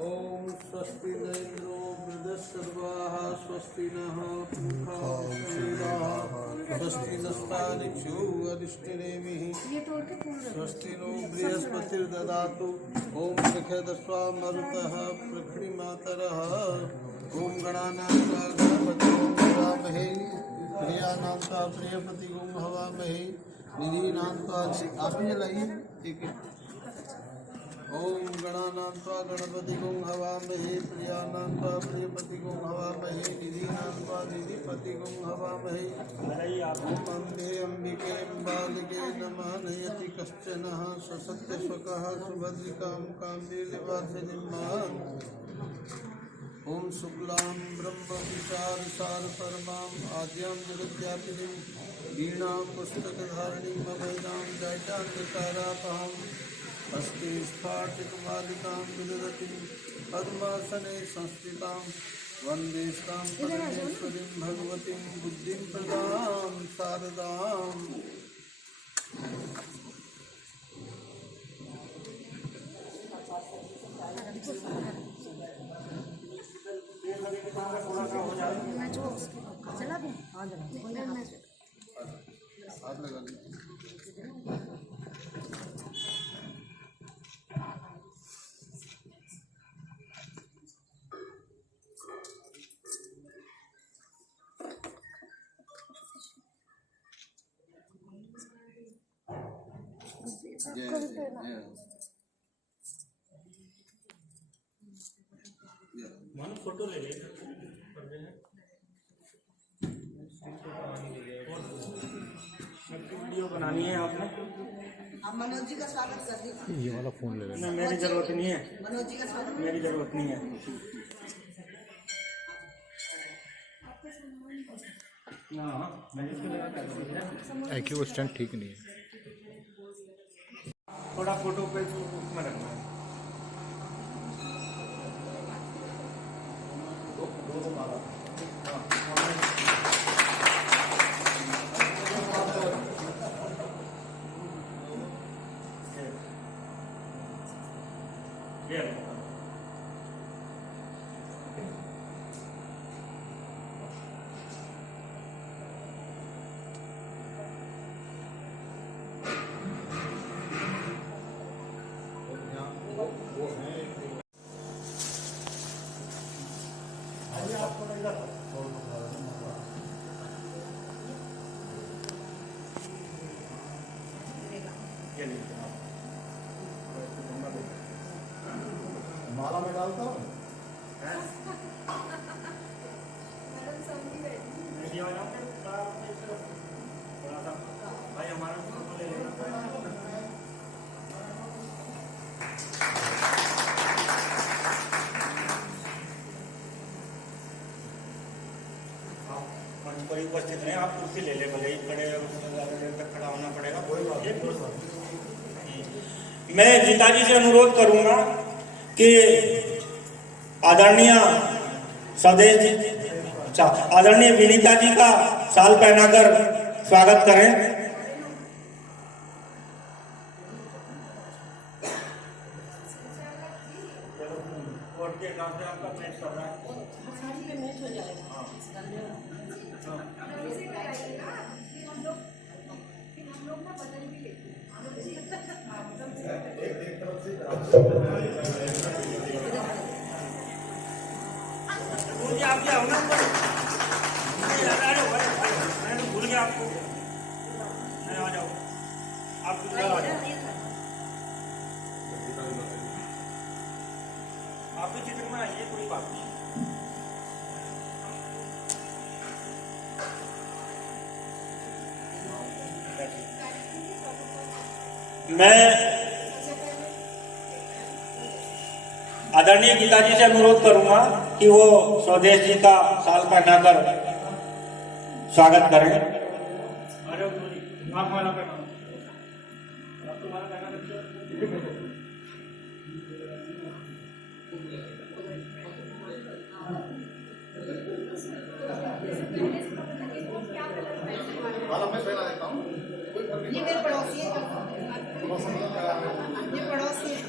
ओम स्वस्ति न इंद्रो वृद्धस्सर्वाः स्वस्ति नः पूषा विश्वेदाः स्वस्ति नस्तारिक्षो अरिष्टनेमिः स्वस्ति नो बृहस्पतिर्ददातु ओम प्रखदस्वा मरुतः प्रकृतिमातरः ओम गणानां गणपतिं हवामहे प्रियानां ता प्रियपतिं हवामहे निधीनां ता आप ही लाइए एक ओम गणानां त्वा गणपतिगुं हवामहे प्रियानां त्वा प्रियपतिगुं हवामहे निधीनां त्वा निधिपतिगुं हवामहे ओम अम्बे अम्बिके बालिके नमः नयति कश्चनः स्वसत्यश्वकः सुभद्रिकां काम्बीलिवासिनीं ओम शुक्लां ब्रह्म विचारसार परमां आद्यां जगद्व्यापिनीं वीणां पुस्तकधारिणीं अभयदां जैटान्धकारापहां अस्ति स्फाटिकमालिकां विदधतीं पद्मासने संस्थितां वन्दे तां परमेश्वरीं भगवतीं बुद्धिं प्रदां शारदाम्। हाथ लगा मन फोटो ले ले वीडियो बनानी है आपने। आप मनोज जी का स्वागत कर दीजिए। ये वाला फोन ले लेना। नहीं, मेरी जरूरत नहीं है। मनोज जी का स्वागत, मेरी जरूरत नहीं है। IQ स्टैंड ठीक नहीं है। थोड़ा फोटो पे उसमें रखना है। माला में डालता हूँ भाई हमारा ले लेना। कोई उपस्थित नहीं, आप कुर्सी ले ले भले ही खड़े तक खड़ा होना पड़ेगा। मैं गीताजी से अनुरोध करूंगा कि आदरणीय स्वदेश जी, अच्छा आदरणीय विनीता जी का शाल पहनाकर स्वागत करें। आपका मैच कर रहा है, मैच हो जाएगा। आप क्या होना भूल गया आपको। नहीं आ जाओ आप आ जाओ, आप भी चित्र में आइए, कोई बात नहीं। मैं आदरणीय गीताजी से अनुरोध करूंगा कि वो स्वदेश जी का शाल पहनाकर स्वागत करें। ये मेरे पड़ोसी है, ये पड़ोसी है।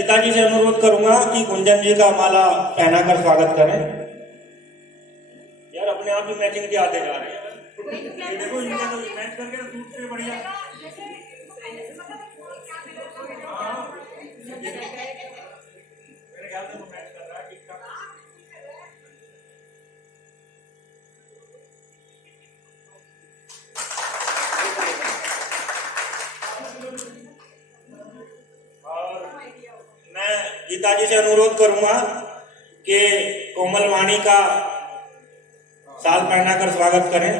गीताजी से अनुरोध करूंगा कि गुंजन जी का माला पहनाकर स्वागत करें। यार अपने आप ही मैचिंग के आते जा रहे हैं। देखो इनका तो मैच करके सूट से बढ़िया। मेरे ख्याल से वो मैच कर रहा है ठीक ठाक। और मैं गीताजी से अनुरोध करूंगा कि कोमल वाणी का साल पहनाकर स्वागत करें।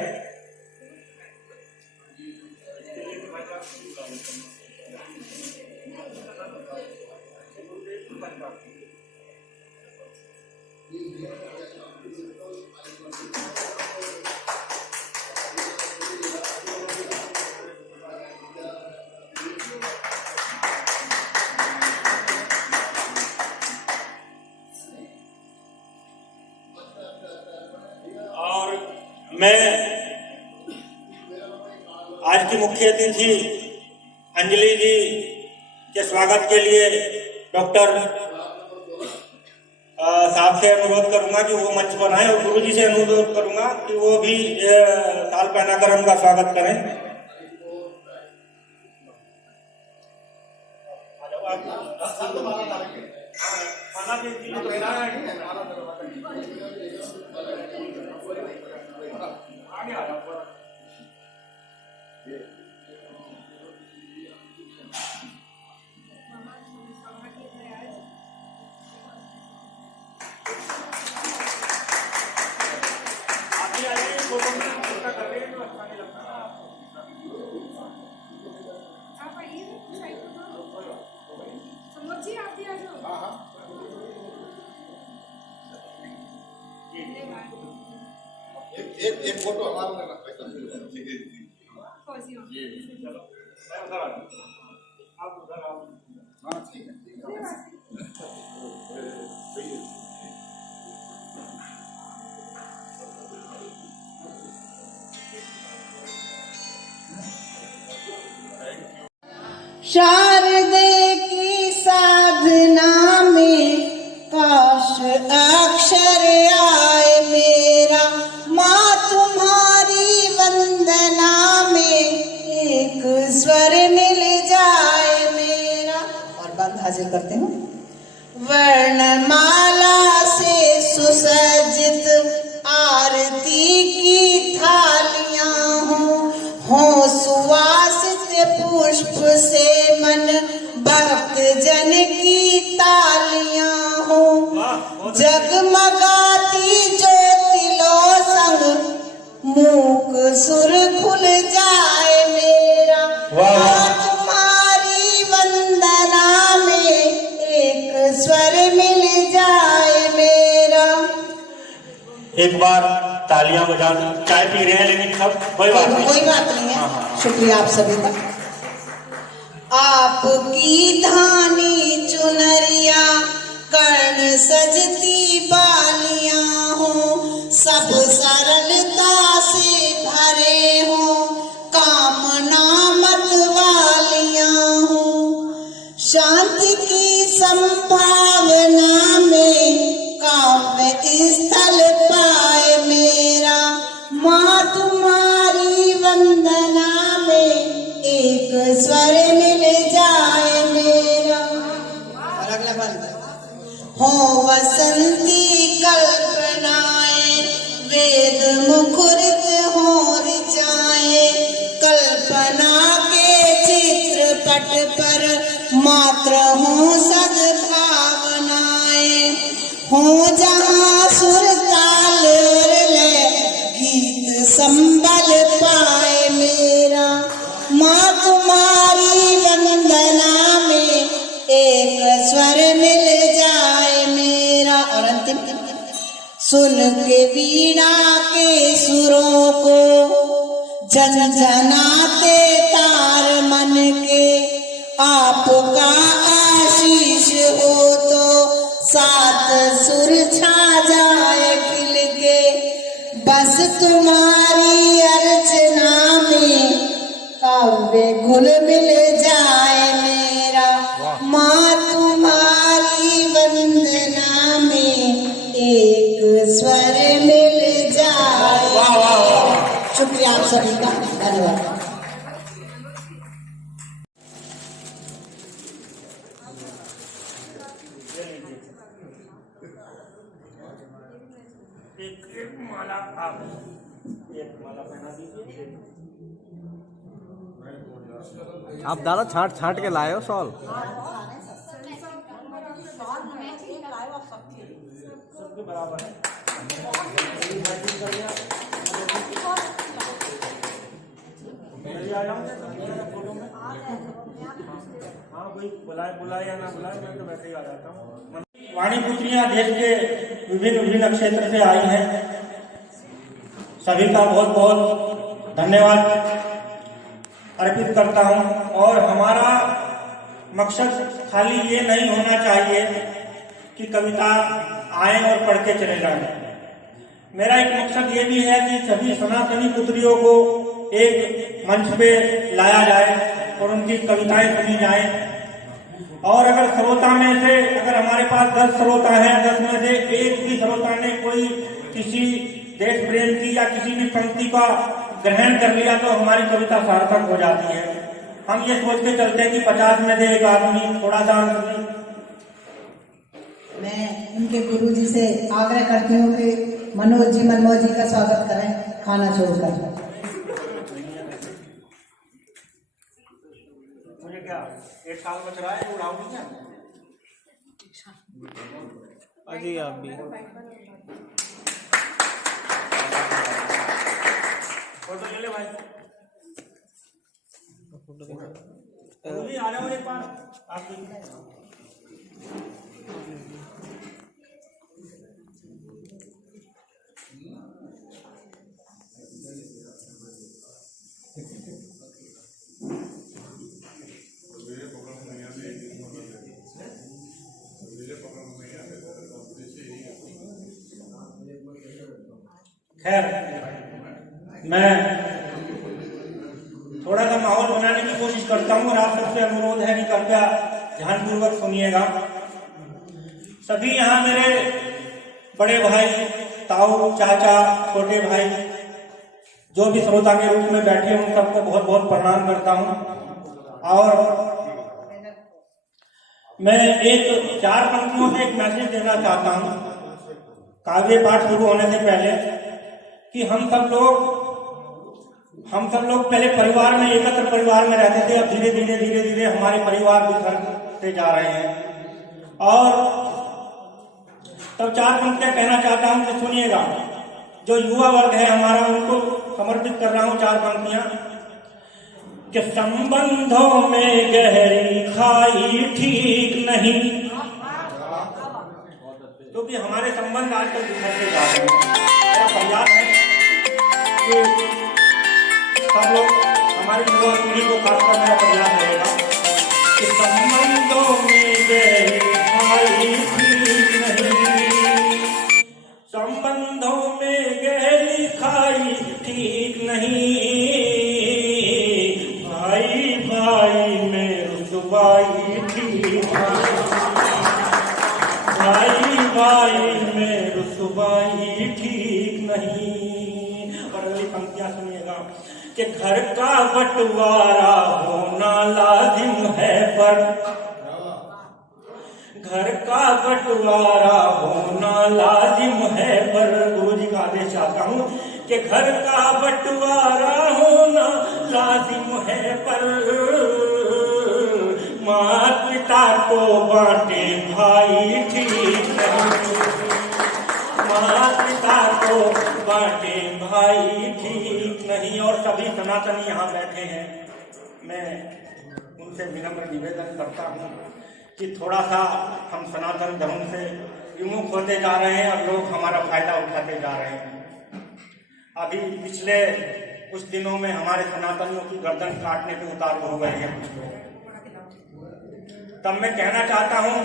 और मैं आज की मुख्य अतिथि अंजलि जी के स्वागत के लिए डॉक्टर साहब से अनुरोध करूंगा कि वो मंच पर आए और गुरु जी से अनुरोध करूंगा कि वो भी साल पहनाकर उनका स्वागत करें। एक फोटो हमारा लेना हाँ ठीक है। शारदे की साधना में काश अक्षर आए मेरा, माँ तुम्हारी वंदना में एक स्वर मिल जाए मेरा। और बात हाजिर करते हैं। वर्णमाला से सुसज्जित आरती की थालियां हो सुवासित पुष्प से मन भक्त जन की तालियां हो, जगमगाती ज्योतिलो संग मूक सुर खुल जाए मेरा, तुम्हारी वंदना में एक स्वर मिल जाए मेरा। एक बार तालियां बजा, चाय पी रहे हैं लेकिन सब कोई बात नहीं है। शुक्रिया आप सभी का। आपकी धानी चुनरिया कर्ण सजती बालियां हो, सब सरलता से भरे हो, कामना मत वालियां हो, शांति की संभावना में काव्य स्थल पाए मेरा, माँ तुम्हारी वंदना में एक स्वर मिल जाए मेरा। और अगला बंद हो वसंती कल्पनाएं, वेद मुखरित हो ऋचाएं, कल्पना के चित्रपट पर मात्र हो सद्भावनाएं, हो जहाँ सुर ताल लय गीत संबल पाए मेरा, माँ तुम्हारी वंदना में एक स्वर मिल जाए मेरा। और अंतिम सुन के वीणा के सुरों को झनझनाते तार मन के, आपका आशीष हो तो सात सुर छा जाए खिल के, बस तुम्हारी अर्चना में काव्य घुल मिल जाए मेरा, माँ तुम्हारी स्वर मिल जाए। वाह वाह वाह। शुक्रिया आप सभी का, धन्यवाद। एक माला आप एक माला पहना दीजिए। आप दादा छाट छाट के लाए हो सॉल। सबके बराबर है। फोटो में हाँ कोई बुलाए या ना बुलाए, मैं तो वैसे ही आ जाता हूँ। वाणी पुत्रियां देश के विभिन्न विभिन्न क्षेत्र से आई हैं। सभी का बहुत बहुत धन्यवाद अर्पित करता हूँ। और हमारा मकसद खाली ये नहीं होना चाहिए कि कविता आए और पढ़ के चले जाएं। मेरा एक मकसद ये भी है कि सभी सनातनी पुत्रियों को एक मंच पे लाया जाए और उनकी कविताएं सुनी जाएं। और अगर श्रोता में से, अगर हमारे पास 10 श्रोता हैं, 10 में से एक भी श्रोता ने कोई किसी देश प्रेम की या किसी भी पंक्ति का ग्रहण कर लिया तो हमारी कविता सार्थक हो जाती है। हम ये सोच के चलते हैं कि 50 में से एक आदमी थोड़ा सा। मैं उनके गुरुजी से आग्रह करती हूँ कि मनोज जी मनमोहन जी का स्वागत करें खाना छोड़कर। मुझे क्या एक साल बच रहा है, उड़ाऊंगी क्या? अजी आप भी फोटो ले ले भाई। आ जाओ एक बार आप। खैर, मैं थोड़ा सा माहौल बनाने की कोशिश करता हूँ और आप सबसे अनुरोध है कि कृपया ध्यानपूर्वक सुनिएगा। सभी यहाँ मेरे बड़े भाई, ताऊ, चाचा, छोटे भाई, जो भी श्रोता के रूप में बैठे हैं, उन सबको बहुत बहुत प्रणाम करता हूँ। और मैं एक 4 पंक्तियों से एक मैसेज देना चाहता हूँ काव्य पाठ शुरू होने से पहले कि हम सब लोग पहले परिवार में, एकत्र परिवार में रहते थे। अब धीरे धीरे हमारे परिवार बिखरते जा रहे हैं। और तब 4 पंक्तियां कहना चाहता हूं कि सुनिएगा। जो युवा वर्ग है हमारा, उनको समर्पित कर रहा हूं 4 पंक्तियां कि संबंधों में गहरी खाई ठीक नहीं, क्योंकि हमारे संबंध आजकल बिखरते जा रहे हैं। मेरा प्रयास है कि सब लोग, हमारी युवा पीढ़ी को खासकर मेरा प्रयास रहेगा कि संबंधों में गहरी खाई ठीक नहीं, संबंधों में गहरी खाई ठीक नहीं, भाई भाई में रुसवाई ठीक नहीं, भाई भाई में रुसवाई ठीक नहीं। और अगली पंक्तियां सुनिएगा कि घर का बंटवारा होना लाजिम है, पर घर का बंटवारा होना लाजिम है, पर गुरु जी का आदेश चाहता हूं कि घर का बंटवारा होना लाजिम है, पर माता पिता को बांटे भाई ठीक नहीं, माता पिता को बांटे भाई ठीक नहीं। और सभी सनातनी यहाँ बैठे हैं, मैं उनसे विनम्र निवेदन करता हूँ कि थोड़ा सा हम सनातन धर्म से विमुख होते जा रहे हैं और लोग हमारा फायदा उठाते जा रहे हैं। अभी पिछले कुछ दिनों में हमारे सनातनियों की गर्दन काटने पे उतारू हो गए हैं कुछ लोग। तब मैं कहना चाहता हूँ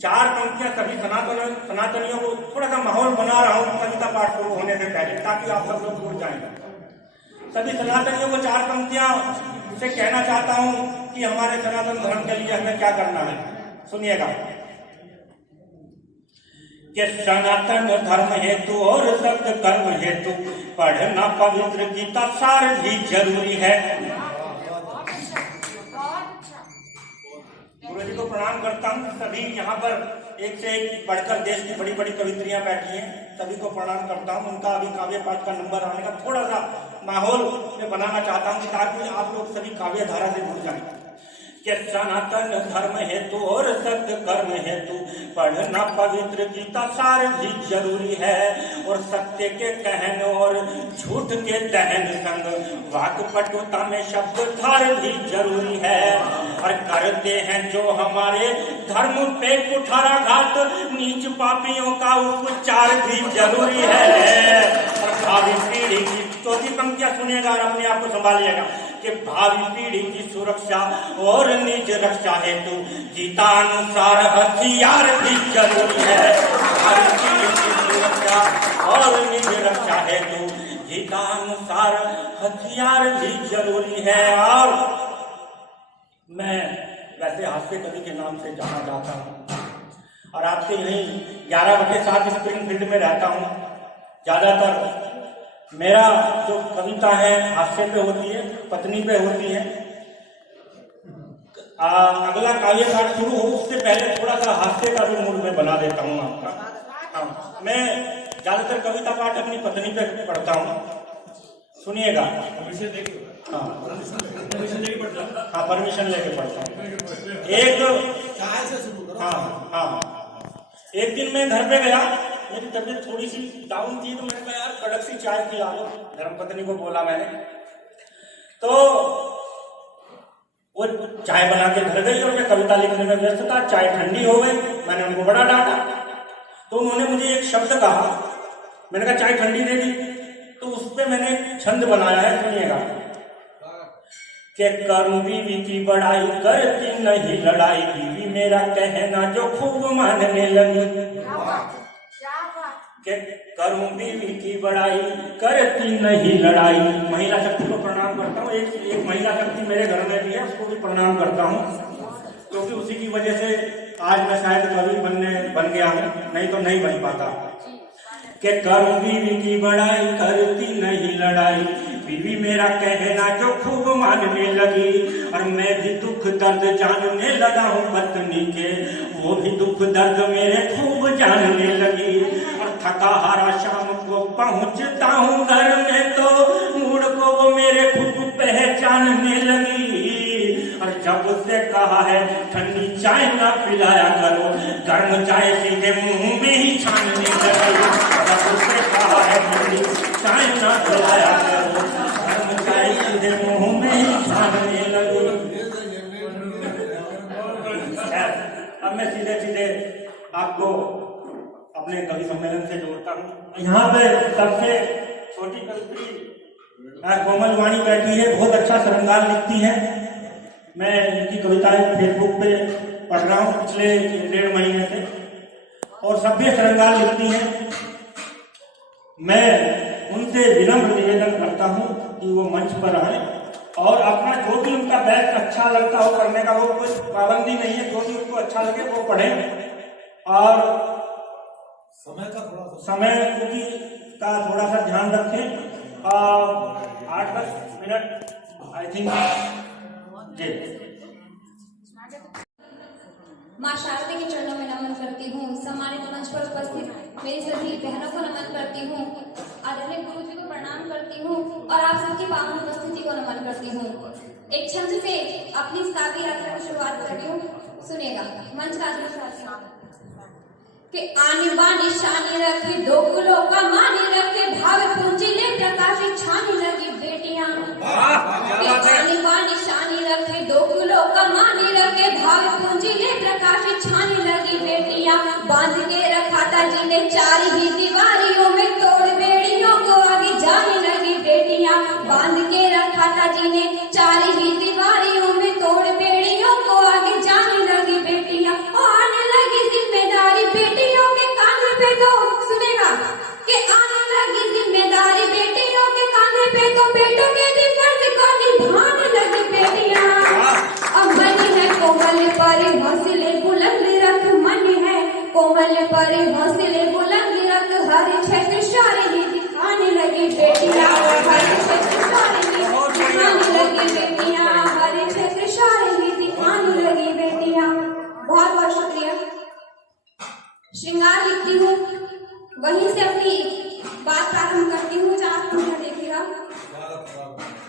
4 पंक्तियां सभी सनातनियों को, थोड़ा सा माहौल बना रहा हूँ कविता पाठ शुरू होने से पहले, ताकि आप सब लोग जुड़ जाएंगे। सभी सनातनियों को 4 पंक्तियां से कहना चाहता हूँ कि हमारे सनातन धर्म के लिए हमें क्या करना है। सुनिएगा कि सनातन धर्म हेतु और सत्य कर्म हेतु पढ़ना पवित्र गीता सार भी जरूरी है। गुरु जी को प्रणाम करता हूँ। सभी यहाँ पर एक से एक बढ़कर देश की बड़ी बड़ी कवित्रियां बैठी हैं, सभी को प्रणाम करता हूँ। उनका अभी काव्य पाठ का नंबर आने का थोड़ा सा माहौल में बनाना चाहता हूँ ताकि आप लोग सभी काव्य धारा से जुड़ जाएं। कि सनातन धर्म हेतु और सत्य कर्म हेतु पढ़ना पवित्र गीता सार भी जरूरी है। और सत्य के कहन और झूठ के दहन संग वाक्पटुता में शब्द धार भी जरूरी है। और करते हैं जो हमारे धर्म पे कुठाराघात नीच पापियों का उपचार भी जरूरी है। और भावी पीढ़ी की चौथी पंक्तियां सुनिएगा और अपने आप को संभालिएगा कि भावी पीढ़ी की सुरक्षा और निज रक्षा हेतु गीतानुसार हथियार भी जरूरी है। भावी पीढ़ी की सुरक्षा और निज रक्षा हेतु गीतानुसार हथियार भी जरूरी है। और मैं वैसे हास्य कवि के नाम से जाना जाता हूँ और आपके यहीं 11/7 स्प्रिंगफील्ड में रहता हूँ। ज्यादातर मेरा जो कविता है हास्य पे होती है, पत्नी पे होती है। अगला काव्य पाठ शुरू हो उससे पहले थोड़ा सा हास्य का भी मूड में बना देता हूँ आपका। हाँ, मैं ज्यादातर कविता पाठ अपनी पत्नी पे पढ़ता हूँ, सुनिएगा। हाँ, परमिशन लेके पढ़ता हूँ। एक दिन मैं घर पे गया, मेरी तबीयत थोड़ी सी डाउन थी, तो मैंने कहा यार कड़क सी चाय पिला लो। धर्मपत्नी को बोला मैंने, तो वो चाय बना के घर गई और मैं कविता लिखने में व्यस्त था। चाय ठंडी हो गई, मैंने उनको बड़ा डांटा। तो उन्होंने मुझे एक शब्द कहा, मैंने कहा चाय ठंडी दे दी, तो उस पर मैंने छंद बनाया है, सुनिएगा। कि करूं बीवी की बड़ाई करती नहीं लड़ाई, बीवी मेरा कहना जो खूब मानने लगी। कि करूं बीवी की बड़ाई करती नहीं लड़ाई। महिला शक्ति को प्रणाम करता हूँ। एक महिला शक्ति मेरे घर में भी है, उसको भी प्रणाम करता हूँ, क्योंकि उसी की वजह से आज मैं शायद कवि बन गया हूँ, नहीं तो नहीं बन पाता। कि करूं बीवी की बड़ाई करती नहीं लड़ाई, बीवी मेरा कहना जो खूब मानने लगी। और मैं भी दुख दर्द जानने लगा हूँ पत्नी के, वो भी दुख दर्द मेरे खूब जानने लगी। और थका हारा शाम को पहुँचता हूँ घर में, तो मूड को वो मेरे खूब पहचानने लगी। और जब उससे कहा है ठंडी चाय ना पिलाया करो, गर्म चाय सीधे मुंह में ही छानने लगी। जब उससे कहा है ठंडी चाय ना पिलाया करो, गर्म चाय सीधे मुंह में ही छानने लगी। अब मैं सीधे सीधे आपको अपने कवि सम्मेलन से जोड़ता हूँ। यहाँ पे सबसे छोटी कवित्री कोमल वाणी बैठी है, बहुत अच्छा श्रृंगार लिखती है। मैं इनकी कविताएं फेसबुक पे पढ़ रहा हूँ पिछले 1.5 महीने से, और सभ्य श्रृंगार लिखती हैं। मैं उनसे विनम्र निवेदन करता हूँ कि वो मंच पर आए और अपना जो भी उनका बैच अच्छा लगता हो करने का, वो कोई पाबंदी नहीं है, जो भी उनको अच्छा लगे वो पढ़ें। और समय का थोड़ा सा ध्यान रखें। 8-10 मिनट आई थिंक जी। माँ शारदा के चरणों में नमन करती हूँ। सम्मानित मंच पर उपस्थित मेरी सभी बहनों को नमन करती हूँ। आदरणीय गुरु जी को प्रणाम करती हूँ और आप सबकी पावन उपस्थिति को नमन करती हूँ। एक छंद से अपनी इस काव्य यात्रा की शुरुआत कर रही हूँ, सुनिएगा। मंच का कि आने बानी शानी रखी, डोकुलों का मानी रखे, भाव पूंजिले प्रकाशी छानी लगी बेटियां। आने बानी शानी रखी, डोकुलों का मानी रखे, भाव पूंजिले प्रकाशी छानी लगी बेटियां। बांध के रखा था जी ने 4 ही दीवारियों में, तोड़ बेड़ियों को आगे जाने लगी बेटियां। बांध के रखा था जी ने 4 ही दीवारियों में, तोड़ बेड़ियों को आगे जाने लगी बेटियां। आने लगी जिम्मेदारी बेटियों के कांधे पे, तो सुनेगा वहीं से अपनी बात प्रारंभ करती हूँ। चार पंक्तियां देखिएगा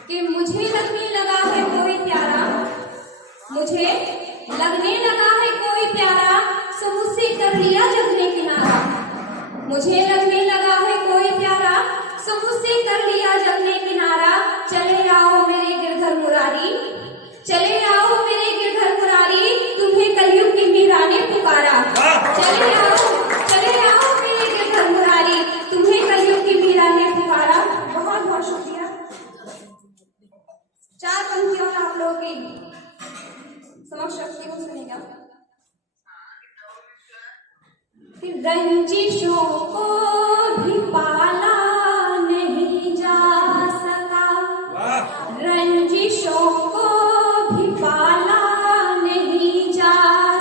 कि मुझे लगने लगा है कोई प्यारा, मुझे लगने लगा है कोई प्यारा, सो मुझसे कर लिया जग ने किनारा। मुझे लगने लगा है कोई प्यारा, सो मुझसे कर लिया जग ने किनारा। चले आओ मेरे गिरधर मुरारी, चले आओ मेरे गिरधर मुरारी, तुम्हें कलयुग की मीरा ने पुकारा। चले आओ मेरे गिरधर मुरारी, तुम्हें कलयुग की मीरा ने पुकारा। बहुत बहुत शुक्रिया। चार पंक्तियों में आप लोगों की समक्ष रखती हूँ, सुनिएगा। रंजिशों को भी पाला नहीं जा सका, रंजिशों को भी पाला नहीं जा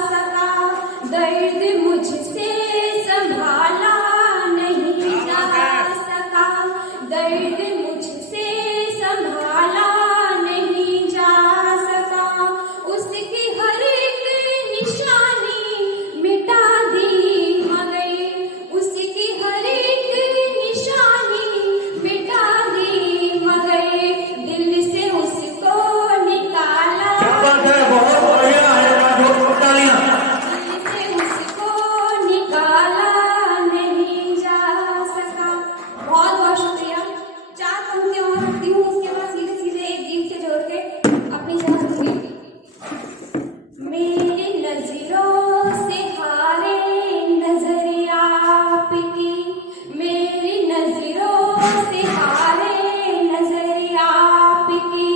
सका, दर्द मुझसे संभाला नहीं जा सका, दर्द मुझसे संभाला नहीं जा सका। उसकी हर एक निशानी मिटा दी मगर, उसकी हर एक निशानी मिटा दी मगर, दिल से उसको निकाला, बहुत बढ़िया है, दिल से उसको निकाला नहीं जा सका। बहुत बहुत शुक्रिया। चार पंक्तियां और रखती हूँ, उसके बाद सीधे सीधे एक गीत से जोड़ के अपनी जगह दूंगी। मेरी नजरों से हारे नजर आपकी, मेरी नजरों से हारे नजर आपकी,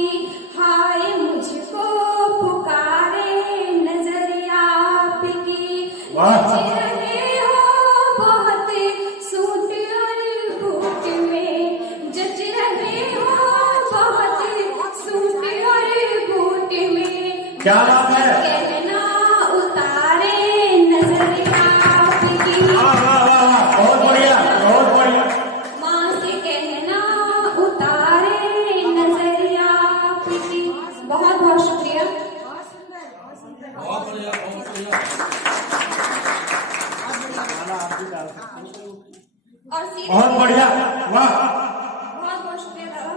हाय मुझको पुकारे नजर आपकी। बच रहे हो बहुत सूट और बूट में, जच रहे हो बहुत सूट और बूट में। क्या बात है? कहना उतारे नजर आपकी, वाह वाह वाह वाह, बहुत बढ़िया, बहुत बढ़िया। माँ से कहना उतारे नजर आपकी। बहुत बहुत शुक्रिया। बहुत बढ़िया, बहुत बढ़िया। और सीधे बहुत बढ़िया, वाह। बहुत बहुत शुक्रिया दादा।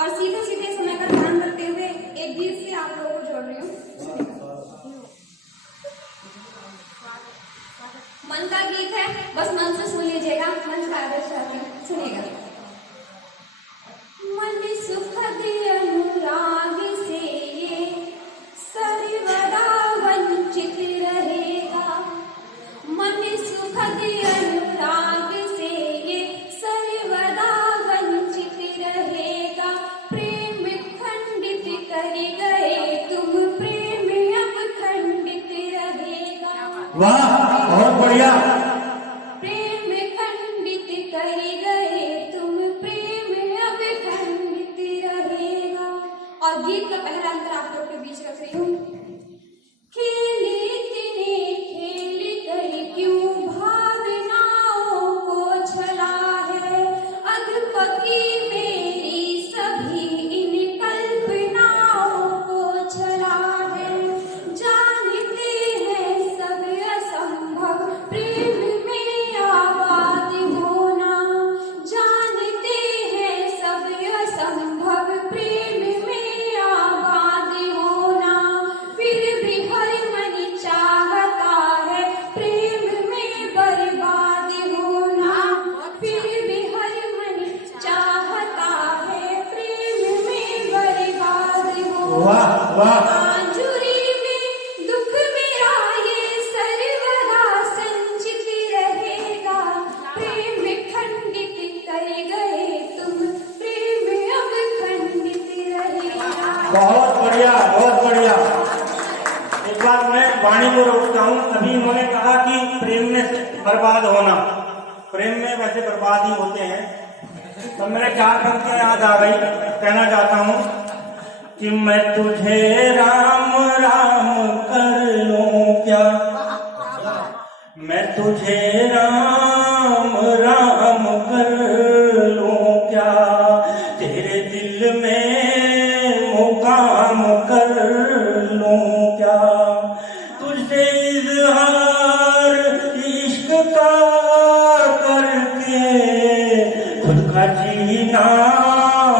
और सीधे सीधे समय का ध्यान रखते हुए एक गीत से आप लोगों को जोड़ रही हूँ। मन का गीत है, बस मन से सुन लीजिएगा, मन का आदेश चाहती हूँ, सुनिएगा। मन सुखद अनुराग से ये सर्वदा वंचित रहेगा, मन सुखद अनुराग से ये सर्वदा वंचित रहेगा। प्रेम खंडित कर गए तुम, प्रेम अब खंडित रहेगा। वाह, बहुत बढ़िया। प्रेम खंडित कर गए तुम, प्रेम अब खंडित रहेगा। और गीत का पहला अंतर आप लोग के बीच रख रही हूँ। खेल इतने खेल कर क्यों भावनाओं को छला है, अधपकी मेरी सभी इन कल्पनाओं को छला है। जानते हैं सब असंभव प्रेम में आबाद होना, जानते हैं सब असंभव प्रेम में आबाद होना, फिर भी हर मन चाहता है प्रेम में बर्बाद होना, फिर भी हर मन चाहता है प्रेम में बर्बाद होना। वाह वाह, आंजुरी में दुख मेरा ये सर्वदा संचित रहेगा, प्रेम खंडित कर गए तुम, प्रेम अब खंडित रहेगा। बहुत बढ़िया, बहुत बढ़िया। एक बार मैं वाणी को रोकता हूँ। अभी उन्होंने कहा कि प्रेम में बर्बाद होना, प्रेम में वैसे बर्बाद ही होते हैं। तो मेरे चार पंक्तियां याद आ गई, कहना चाहता हूँ कि मैं तुझे राम राम कर लूं क्या, मैं तुझे राम राम कर लूं क्या, तेरे दिल में मुकाम कर लूं क्या, तुझसे इजहार इश्क का करके खुद का जीना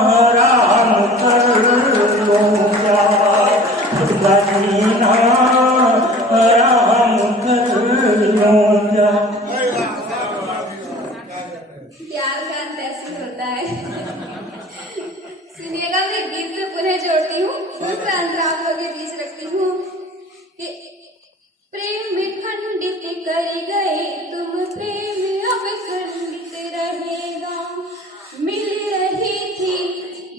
हराम कर लो क्या, खुद का जीना हराम कर लो क्या। प्यार का अंत ऐसे होता है। सुनिएगा, मैं गीत से पुनः जोड़ती हूँ, दूसरा अंतर आप लोगों के बीच रखती हूँ कि प्रेम में खंडित कर गए तुम, प्रेम अब खंडित रहेगा। मिल रही थी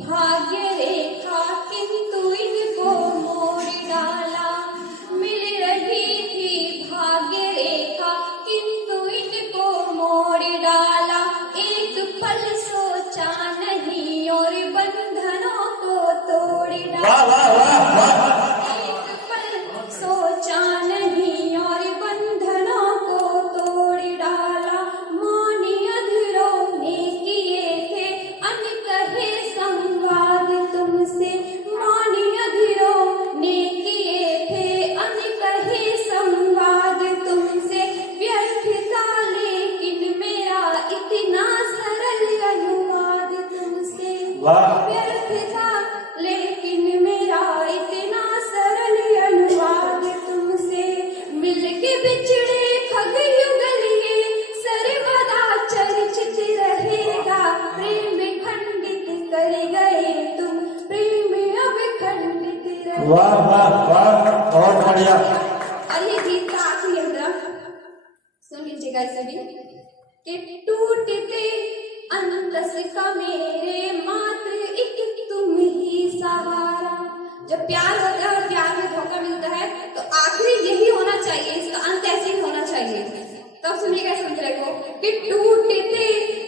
भाग्य रेखा किंतु इनको मोड़ डाला, मिल रही थी भाग्य रेखा किंतु इनको मोड़ डाला। एक पल सोचा नहीं और बंधनों को तोड़ डाला, एक पल सोचा नहीं और बंधनों को तोड़ डाला। मौनी अधरों ने किए थे अनकहे संवाद तुमसे, मौनी अधरों ने किए थे अनकहे संवाद तुमसे। व्यर्थ था लेकिन मेरा इतना सरल अनुवाद तुमसे, व्यर्थ था लेकिन मेरा इतना सरल अनुवाद तुमसे। मिलके बिछड़े खग युगल ये सर्वदा चर्चित रहेगा। प्रेम खंडित कर गए तुम, प्रेम अब खंडित रहेगा। वाह वाह वाह, बहुत बढ़िया। और ये गीत का आखिरी अंतरा सुन लीजिएगा इसे भी कि टूटते अंतस का मेरे मात्र एक तुम ही सहारा। जब प्यार होता है और प्यार में धोखा मिलता है तो आखिरी यही होना चाहिए, इसका अंत ऐसे ही होना चाहिए। तब सुनिएगा इस अंतरे को कि टूटते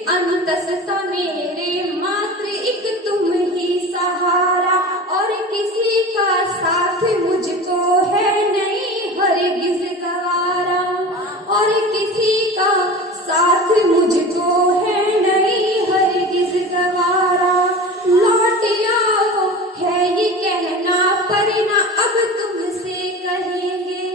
अंतस का मेरे मात्र एक तुम ही सहारा, और किसी का साथ मुझको है नहीं हरगिज़ गवारा, और किसी का साथ मुझको है नहीं हरगिज़ गवारा। लौट आओ है ये कहना पर ना अब तुमसे कहेंगे,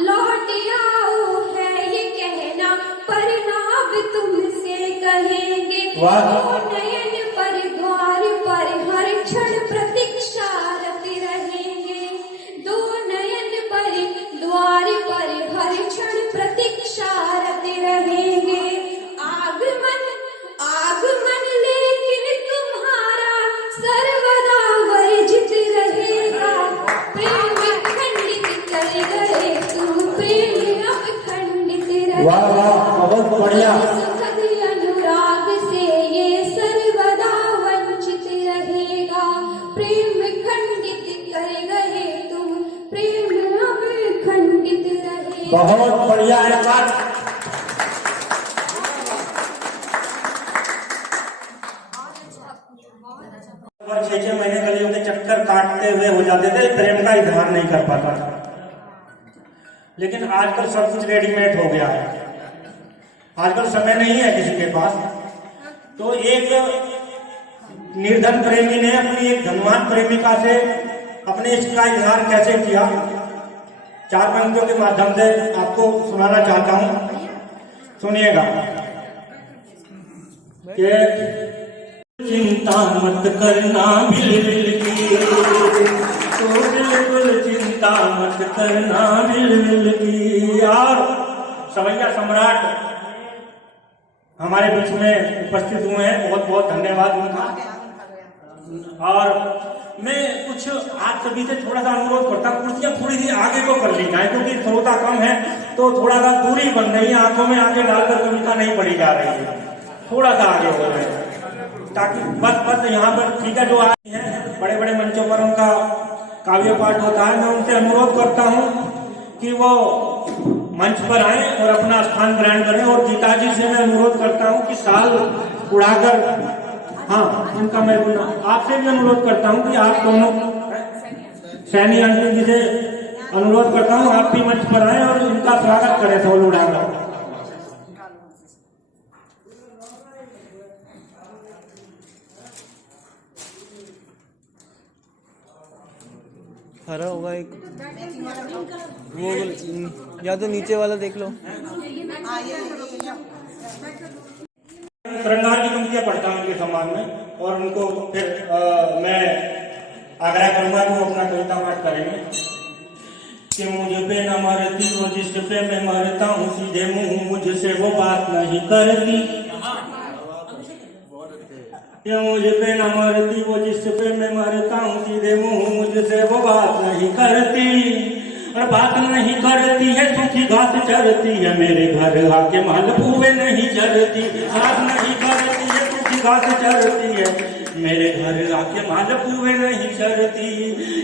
लौट आओ है ये कहना पर ना अब तुमसे कहेंगे। वाह। दो नयन पर द्वार पर हर क्षण प्रतीक्षारत रहेंगे, दो नयन पर द्वार पर हर क्षण प्रतीक्षारत रहेंगे। आगमन आगमन लेकिन तुम्हारा सर्वदा वर्जित रहेगा। प्रेम खंडित कर गए तुम, प्रेम अब खंडित वाह रहेगा। वाह, बहुत बढ़िया। सुखद अनुराग से ये सर्वदा वंचित रहेगा। प्रेम खंडित कर गए तुम, प्रेम अब खंडित रहेगा। बहुत बढ़िया है बात। और 6-6 महीने गलियों के चक्कर काटते हुए हो जाते थे, प्रेम का इजहार नहीं कर पाता था। लेकिन आजकल सब कुछ रेडीमेड हो गया है, आजकल समय नहीं है किसी के पास। तो एक निर्धन प्रेमी ने अपनी एक धनवान प्रेमिका से अपने इश्क का इजहार कैसे किया, 4 पंक्तियों के माध्यम से आपको सुनाना चाहता हूं, सुनिएगा। कि चिंता मत करना बिलबिल की, तो बिल्कुल चिंता मत करना बिलबिल की। और सवैया सम्राट हमारे बीच में उपस्थित हुए हैं, बहुत बहुत धन्यवाद उनका। और मैं कुछ आप सभी से थोड़ा सा अनुरोध करता हूँ, कुर्सियां थोड़ी सी आगे को कर ली जाए, क्योंकि श्रोता कम है तो थोड़ा सा दूरी बन रही है, आंखों में आगे डालकर कविता नहीं पढ़ी जा रही है, थोड़ा सा आगे हो जाए ताकि बस यहाँ पर ठीक है। जो आए हैं बड़े बड़े मंचों पर उनका काव्य पाठ होता है, मैं उनसे अनुरोध करता हूँ कि वो मंच पर आए और अपना स्थान ग्रहण करें। और गीता जी से मैं अनुरोध करता हूँ कि साल उड़ाकर, हाँ उनका मैं आपसे भी अनुरोध करता हूँ कि आप दोनों सैनी आंटी जी से अनुरोध करता हूँ आप भी मंच पर आए और इनका स्वागत करें ढोल उड़ाकर। हरा होगा एक वो, या तो नीचे वाला देख लो। श्रृंगार आधी पंक्तियां पढ़ता हूँ उनके सम्मान में और उनको फिर मैं आग्रह करूंगा कि वो अपना कविता पाठ करेंगे कि मुझ पे न मरती वो जिस पे मैं मरता हूँ सीधे मुंह मुझसे वो बात नहीं करती कि मुझ पे न मरती वो जिस पे मैं मरता हूँ सीधे मुंह मुझसे वो बात नहीं करती और बात नहीं करती है सूखी घास चरती है मेरे घर आके मालपुए नहीं चरती बात नहीं करती है सूखी घास चरती है मेरे घर आके मालपुए नहीं चरती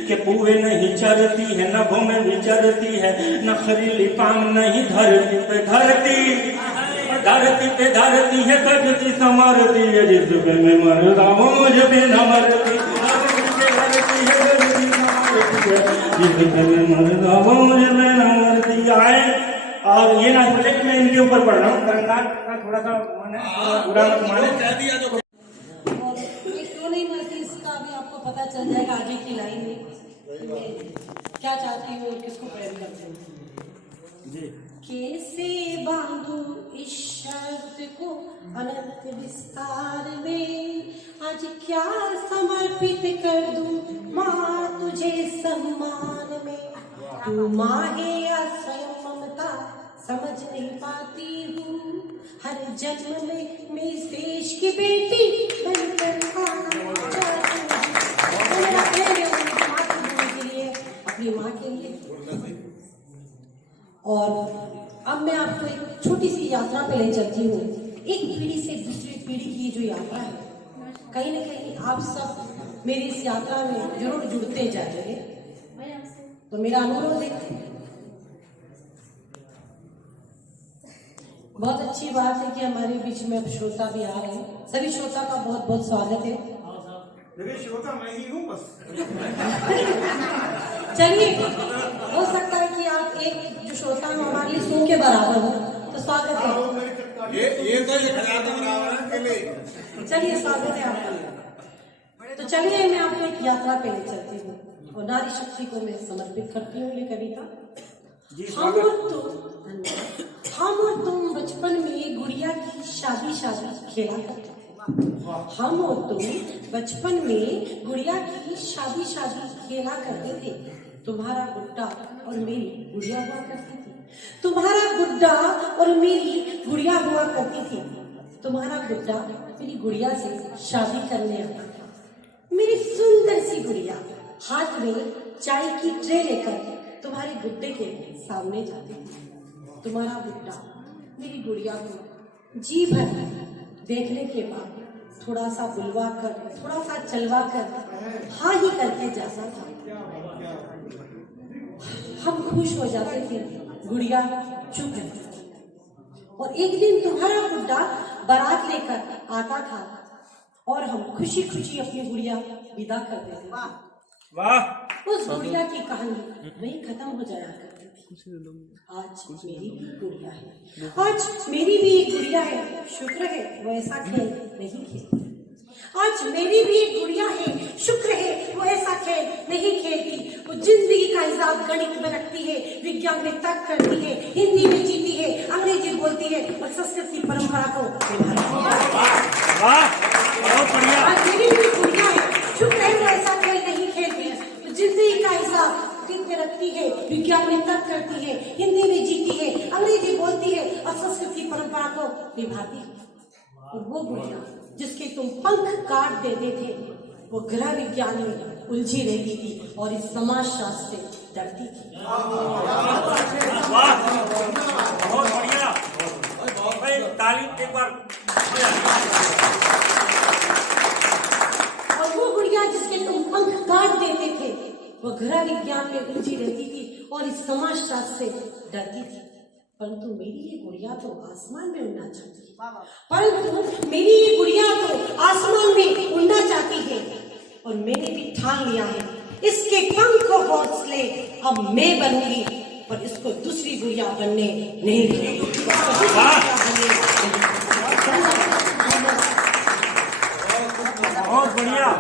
के पुए नहीं चरती है नभों में भी चरती है नखरीली पान नहीं धरती पे धरती पे धरती है कटती समरती है जिस पे मैं मरता हूँ मुझे भी न मरती आए और ये ना सोचे कि मैं इनके ऊपर पढ़ रहा हूँ तरंगार का थोड़ा सा बुरा मत माने क्यों नहीं मरती इसका भी आपको पता चल जाएगा आगे की लाइन में कि मैं क्या चाहती हूँ और किसको प्रेम करती हूँ जी कैसे बांधू इस शब्द को अनंत विस्तार में आज क्या समर्पित कर दूं माँ तुझे सम्मान में तू माँ है या स्वयं ममता समझ नहीं पाती हूँ हर जन्म में मैं इस देश की बेटी बनकर आना चाहती हूँ मेरा प्रेम है मातृभूमि के लिए अपनी माँ के लिए। और अब मैं आपको एक छोटी सी यात्रा पे ले चलती हूँ एक पीढ़ी से दूसरी पीढ़ी की जो यात्रा है कहीं ना कहीं आप सब मेरी इस यात्रा में जरूर जुड़ते जाएंगे तो मेरा अनुरोध है बहुत अच्छी बात है कि हमारे बीच में अब श्रोता भी आ रहे हैं सभी श्रोता का बहुत बहुत स्वागत है श्रोता मैं ही हूँ बस चलिए हो सकता है कि आप एक जो श्रोता है हमारे लिए सो के बराबर हो तो स्वागत है ये तो ये खड़ा तो बराबर है के लिए चलिए स्वागत है आपका तो चलिए मैं आपको एक यात्रा पे ले चलती हूँ और नारी शक्ति को मैं समर्पित करती हूँ ये कविता हम और तुम बचपन में गुड़िया की शादी खेला करते थे हम और तुम बचपन में गुड़िया की शादी खेला करते थे तुम्हारा गुड्डा और मेरी गुड़िया हुआ करती थी तुम्हारा गुड्डा और मेरी गुड़िया हुआ करती थी तुम्हारा गुड्डा मेरी गुड़िया से शादी करने आता था मेरी सुंदर सी गुड़िया हाथ में चाय की ट्रे लेकर तुम्हारे गुड्डे के सामने जाती थी तुम्हारा गुड्डा मेरी गुड़िया को जी भर देखने के बाद थोड़ा सा बुलवा कर थोड़ा सा चलवा कर हाँ ही करके जाता था हम खुश हो जाते थे गुड़िया चुप रहती थी और एक दिन तुम्हारा गुड्डा बारात लेकर आता था और हम खुशी खुशी अपनी गुड़िया विदा कर देते थे वाह उस गुड़िया की कहानी वही खत्म हो जाया करती थी आज मेरी भी गुड़िया है आज मेरी भी एक गुड़िया है शुक्र है वो ऐसा खेल नहीं खेलती आज मेरी भी एक गुड़िया है शुक्र है वो ऐसा खेल नहीं खेलती वो जिंदगी का हिसाब गणित में रखती है विज्ञान में तर्क करती है हिंदी में जीती है अंग्रेजी बोलती है और संस्कृत की परंपरा को आज मेरी भी गुड़िया है शुक्र है वो ऐसा खेल नहीं खेलती वो जिंदगी का हिसाब में रखती है विज्ञान में तर्क करती है हिंदी में जीती है अंग्रेजी बोलती है और संस्कृत की परंपरा को निभाती है और वो गुड़िया जिसके तुम पंख काट देते थे वो गृह विज्ञान में उलझी रहती थी और इस समाजशास्त्र से डरती थी बहुत बढ़िया तालीम एक बार और वो गुड़िया जिसके तुम पंख काट देते थे वो गृह विज्ञान में उलझी रहती थी और इस समाजशास्त्र से डरती थी परंतु मेरी ये गुड़िया तो आसमान में उड़ना चाहती है परंतु मेरी ये गुड़िया तो आसमान में उड़ना चाहती है और मैंने भी ठान लिया है इसके पंख और हौसले अब मैं बनूंगी पर इसको दूसरी गुड़िया बनने नहीं दूंगी बहुत बढ़िया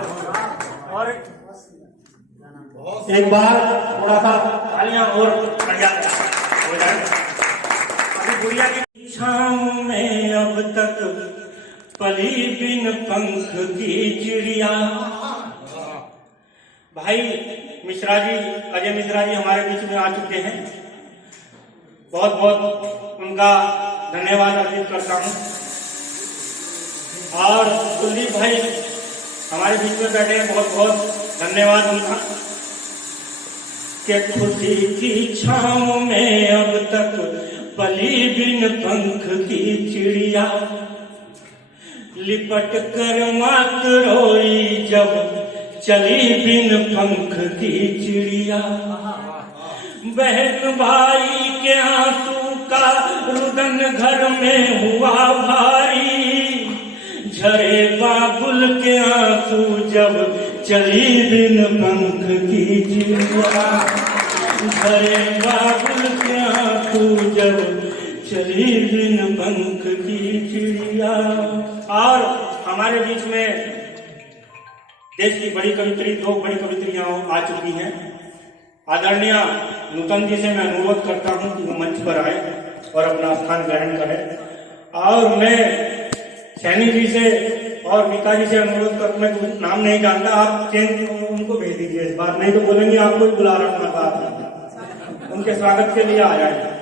और एक बार थोड़ा सा तालियां और बढ़िया हो जाए अभी गुड़िया की छाँव में अब तक पली बिन पंख की चिड़िया। भाई मिश्रा जी, अजय मिश्रा जी हमारे बीच में आ चुके हैं। बहुत बहुत उनका धन्यवाद अर्पित करता हूँ। और कुलदीप भाई हमारे बीच में बैठे हैं, बहुत बहुत धन्यवाद उनका। कि खुशी की छाँव में अब तक पली बिन पंख की चिड़िया, लिपट कर मात रोई जब चली बिन पंख की चिड़िया। बहन भाई के आंसू का रुदन घर में हुआ भारी, झरे बाबुल के आंसू जब चली बिन पंख की चिड़िया। झरे बाबुल के आंसू जब चली बिन पंख की चिड़िया। और हमारे बीच में देश की बड़ी कवित्री, 2 बड़ी कवित्रियां आ चुकी हैं। आदरणीय नूतन जी से मैं अनुरोध करता हूं कि वो मंच पर आए और अपना स्थान ग्रहण करें। और मैं सैनी जी से और मीका जी से अनुरोध कर, मैं नाम नहीं जानता, आप चेंज उनको भेज दीजिए इस बार, नहीं तो बोलेंगे आपको ही बुला रखा था। उनके स्वागत के लिए आ जाए।